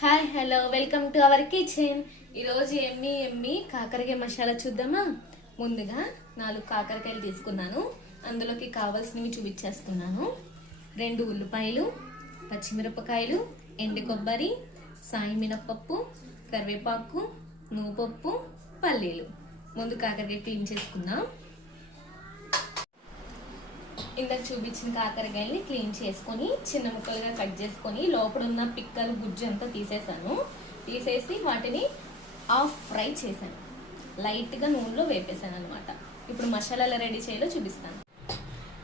Hi hello welcome to our kitchen. ఈరోజు ఎమ్మి కాకరకాయ మసాలా చూద్దామా. ముందుగా 4 కాకరకాయలు తీసుకున్నాను. అందులోకి కావాల్సినవి చూపించేస్తున్నాను. 2 ఉల్లిపాయలు, పచ్చిమిరపకాయలు, ఎండు కొబ్బరి, సాయి మినపప్పు, కరివేపాకు, నువ్వుపప్పు, పల్లీలు. ముందు కాకరకాయ క్లీన్ చేసుకుందాం. ఇందాక చూపించిన కాకరకాయని క్లీన్ చేసుకొని చిన్న ముక్కలుగా కట్ చేసుకొని లోపల ఉన్న పిక్కలు గుజ్జు అంతా తీసేసి వాటిని హాఫ్ ఫ్రై చేశాను. లైట్గా నూనెలో వేపేసాను అనమాట. ఇప్పుడు మసాలా ఎలా రెడీ చేయాలో చూపిస్తాను.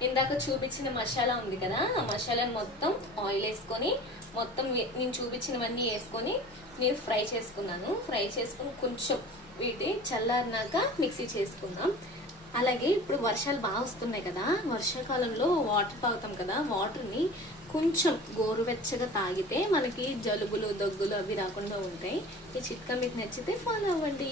ఇందాక చూపించిన మసాలా ఉంది కదా, ఆ మసాలా మొత్తం ఆయిల్ వేసుకొని మొత్తం నేను చూపించినవన్నీ వేసుకొని నేను ఫ్రై చేసుకున్నాను. ఫ్రై చేసుకొని కొంచెం వీటి చల్లారినాక మిక్సీ చేసుకుందాం. అలాగే ఇప్పుడు వర్షాలు బాగా వస్తున్నాయి కదా, వర్షాకాలంలో వాటర్ తాగుతాం కదా, వాటర్ని కొంచెం గోరువెచ్చగా తాగితే మనకి జలుబులు దగ్గులు అవి రాకుండా ఉంటాయి. ఈ చిట్కా మీకు నచ్చితే ఫాలో అవ్వండి.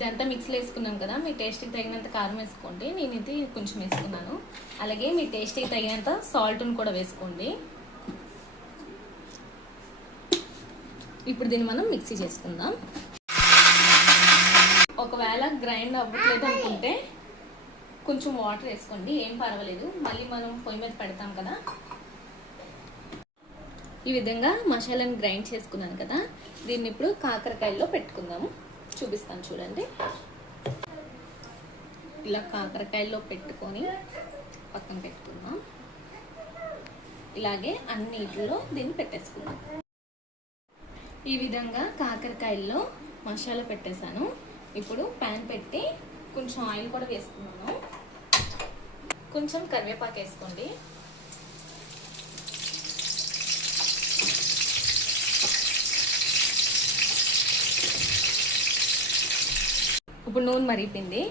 ఇదంతా మిక్స్లో వేసుకున్నాం కదా, మీ టేస్ట్కి తగినంత కారం వేసుకోండి. నేను ఇది కొంచెం వేసుకున్నాను. అలాగే మీ టేస్ట్కి తగినంత సాల్ట్ని కూడా వేసుకోండి. ఇప్పుడు దీన్ని మనం మిక్సీ చేసుకుందాం. ఒకవేళ గ్రైండ్ అవ్వట్లేదు అనుకుంటే కొంచెం వాటర్ వేసుకోండి, ఏం పర్వాలేదు. మళ్ళీ మనం పొయ్యి మీద పెడతాం కదా. ఈ విధంగా మసాలాని గ్రైండ్ చేసుకున్నాను కదా, దీన్ని ఇప్పుడు కాకరకాయల్లో పెట్టుకుందాము. చూపిస్తాను చూడండి. ఇలా కాకరకాయల్లో పెట్టుకొని పక్కన పెట్టుకుందాం. ఇలాగే అన్నిటిలో దీన్ని పెట్టేసుకుందాం. ఈ విధంగా కాకరకాయల్లో మసాలా పెట్టేశాను. ఇప్పుడు ప్యాన్ పెట్టి కొంచెం ఆయిల్ కూడా వేసుకున్నాను. కొంచెం కరివేపాకు వేసుకోండి. ఇప్పుడు నూనె మరిగిపోయింది.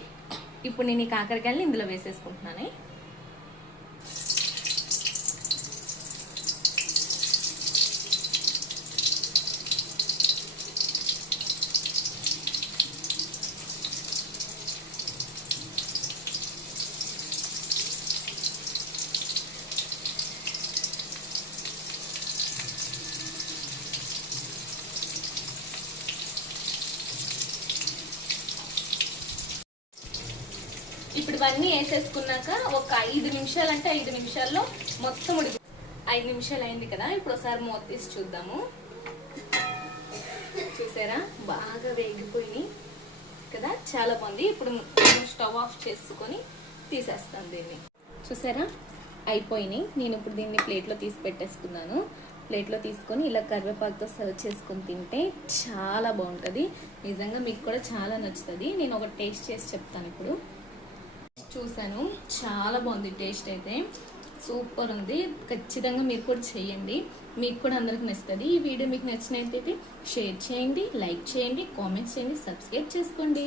ఇప్పుడు నేను ఈ కాకరకాయలు ఇందులో వేసేసుకుంటున్నాను. ఇప్పుడు ఇవన్నీ వేసేసుకున్నాక ఒక 5 నిమిషాలు అంటే 5 నిమిషాల్లో మొత్తం 5 నిమిషాలు అయింది కదా. ఇప్పుడు ఒకసారి మూత తీసి చూద్దాము. చూసారా, బాగా వేగిపోయి కదా, చాలా బాగుంది. ఇప్పుడు స్టవ్ ఆఫ్ చేసుకొని తీసేస్తాను దీన్ని. చూసారా, అయిపోయినాయి. నేను ఇప్పుడు దీన్ని ప్లేట్లో తీసి పెట్టేసుకున్నాను. ప్లేట్లో తీసుకొని ఇలా కరివేపాకుతో సర్వ్ చేసుకొని తింటే చాలా బాగుంటుంది. నిజంగా మీకు కూడా చాలా నచ్చుతుంది. నేను ఒక టేస్ట్ చేసి చెప్తాను. ఇప్పుడు చూసాను, చాలా బాగుంది. టేస్ట్ అయితే సూపర్ ఉంది. ఖచ్చితంగా మీరు కూడా చేయండి, మీకు కూడా అందరికి నచ్చుతుంది. ఈ వీడియో మీకు నచ్చినట్లయితే షేర్ చేయండి, లైక్ చేయండి, కామెంట్స్ చేయండి, సబ్స్క్రైబ్ చేసుకోండి.